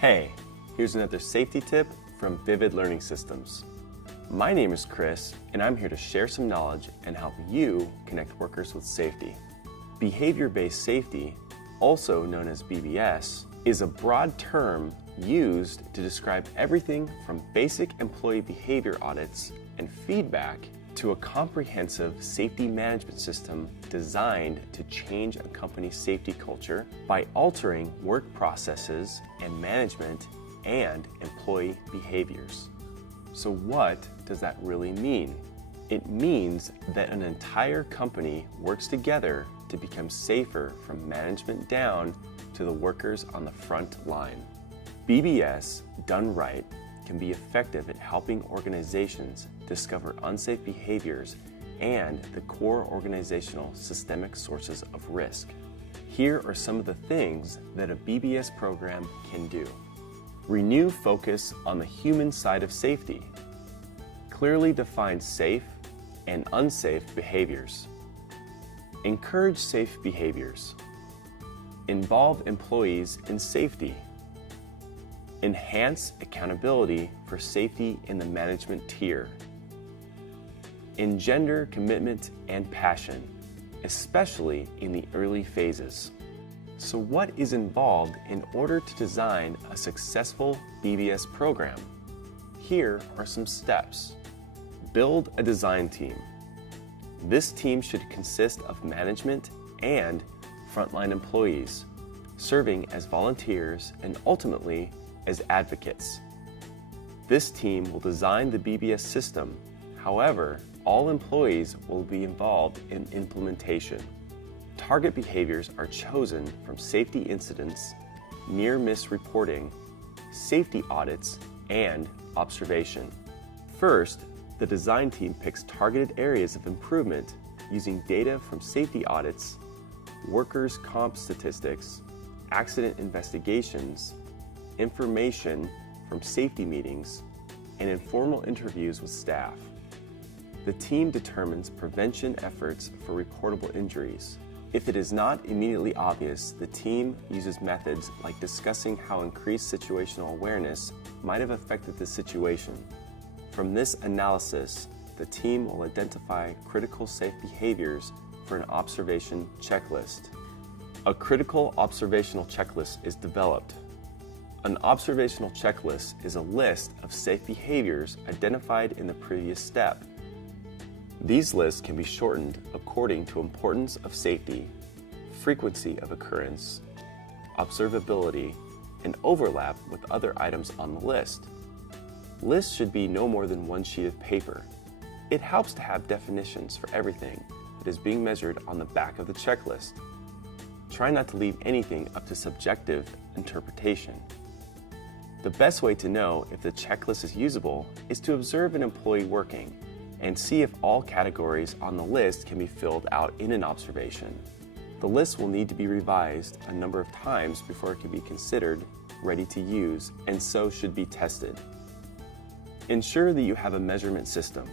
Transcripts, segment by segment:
Hey, here's another safety tip from Vivid Learning Systems. My name is Chris, and I'm here to share some knowledge and help you connect workers with safety. Behavior-based safety, also known as BBS, is a broad term used to describe everything from basic employee behavior audits and feedback to a comprehensive safety management system designed to change a company's safety culture by altering work processes and management and employee behaviors. So what does that really mean? It means that an entire company works together to become safer from management down to the workers on the front line. BBS, done right, can be effective at helping organizations discover unsafe behaviors and the core organizational systemic sources of risk. Here are some of the things that a BBS program can do. Renew focus on the human side of safety. Clearly define safe and unsafe behaviors. Encourage safe behaviors. Involve employees in safety. Enhance accountability for safety in the management tier. Engender commitment and passion, especially in the early phases. So what is involved in order to design a successful BBS program? Here are some steps. Build a design team. This team should consist of management and frontline employees, serving as volunteers and ultimately as advocates. This team will design the BBS system. However, all employees will be involved in implementation. Target behaviors are chosen from safety incidents, near-miss reporting, safety audits, and observation. First, the design team picks targeted areas of improvement using data from safety audits, workers' comp statistics, accident investigations, information from safety meetings, and informal interviews with staff. The team determines prevention efforts for reportable injuries. If it is not immediately obvious, the team uses methods like discussing how increased situational awareness might have affected the situation. From this analysis, the team will identify critical safe behaviors for an observation checklist. A critical observational checklist is developed. An observational checklist is a list of safe behaviors identified in the previous step. These lists can be shortened according to importance of safety, frequency of occurrence, observability, and overlap with other items on the list. Lists should be no more than one sheet of paper. It helps to have definitions for everything that is being measured on the back of the checklist. Try not to leave anything up to subjective interpretation. The best way to know if the checklist is usable is to observe an employee working and see if all categories on the list can be filled out in an observation. The list will need to be revised a number of times before it can be considered ready to use, and so should be tested. Ensure that you have a measurement system.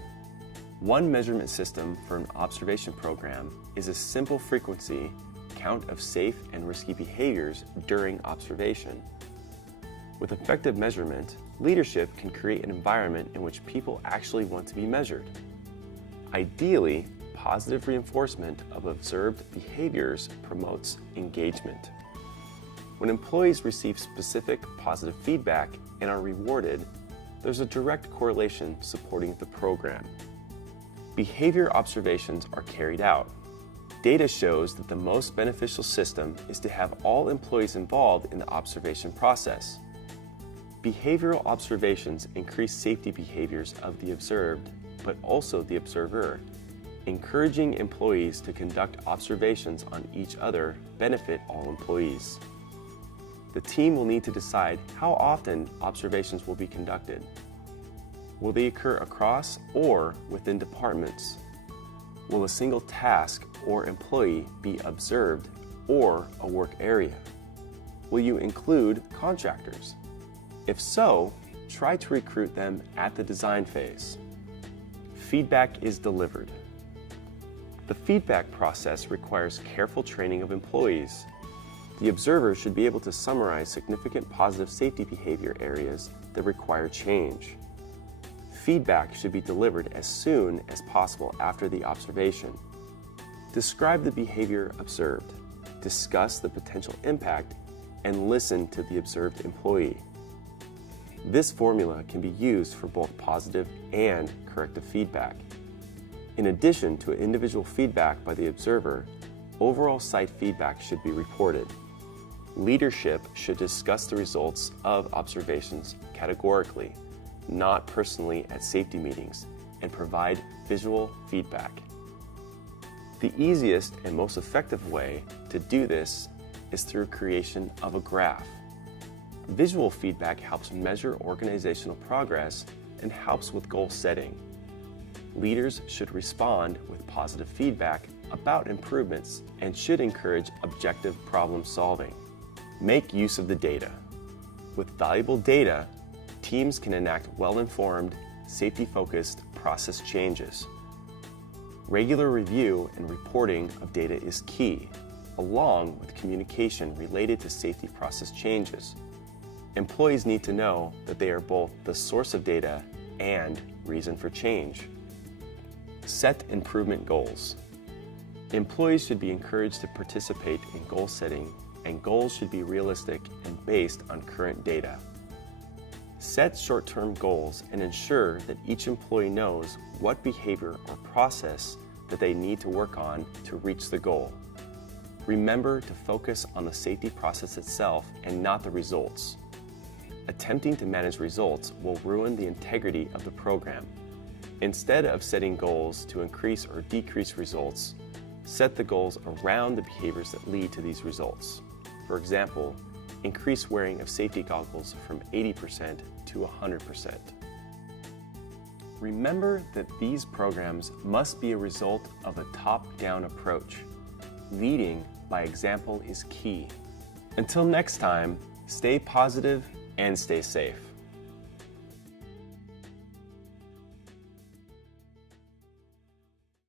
One measurement system for an observation program is a simple frequency count of safe and risky behaviors during observation. With effective measurement, leadership can create an environment in which people actually want to be measured. Ideally, positive reinforcement of observed behaviors promotes engagement. When employees receive specific positive feedback and are rewarded, there's a direct correlation supporting the program. Behavior observations are carried out. Data shows that the most beneficial system is to have all employees involved in the observation process. Behavioral observations increase safety behaviors of the observed, but also the observer. Encouraging employees to conduct observations on each other benefit all employees. The team will need to decide how often observations will be conducted. Will they occur across or within departments? Will a single task or employee be observed or a work area? Will you include contractors? If so, try to recruit them at the design phase. Feedback is delivered. The feedback process requires careful training of employees. The observer should be able to summarize significant positive safety behavior areas that require change. Feedback should be delivered as soon as possible after the observation. Describe the behavior observed, discuss the potential impact, and listen to the observed employee. This formula can be used for both positive and corrective feedback. In addition to individual feedback by the observer, overall site feedback should be reported. Leadership should discuss the results of observations categorically, not personally at safety meetings, and provide visual feedback. The easiest and most effective way to do this is through creation of a graph. Visual feedback helps measure organizational progress and helps with goal setting. Leaders should respond with positive feedback about improvements and should encourage objective problem solving. Make use of the data. With valuable data, teams can enact well-informed, safety-focused process changes. Regular review and reporting of data is key, along with communication related to safety process changes. Employees need to know that they are both the source of data and reason for change. Set improvement goals. Employees should be encouraged to participate in goal setting, and goals should be realistic and based on current data. Set short-term goals and ensure that each employee knows what behavior or process that they need to work on to reach the goal. Remember to focus on the safety process itself and not the results. Attempting to manage results will ruin the integrity of the program. Instead of setting goals to increase or decrease results, set the goals around the behaviors that lead to these results. For example, increase wearing of safety goggles from 80% to 100%. Remember that these programs must be a result of a top-down approach. Leading by example is key. Until next time, stay positive and stay safe.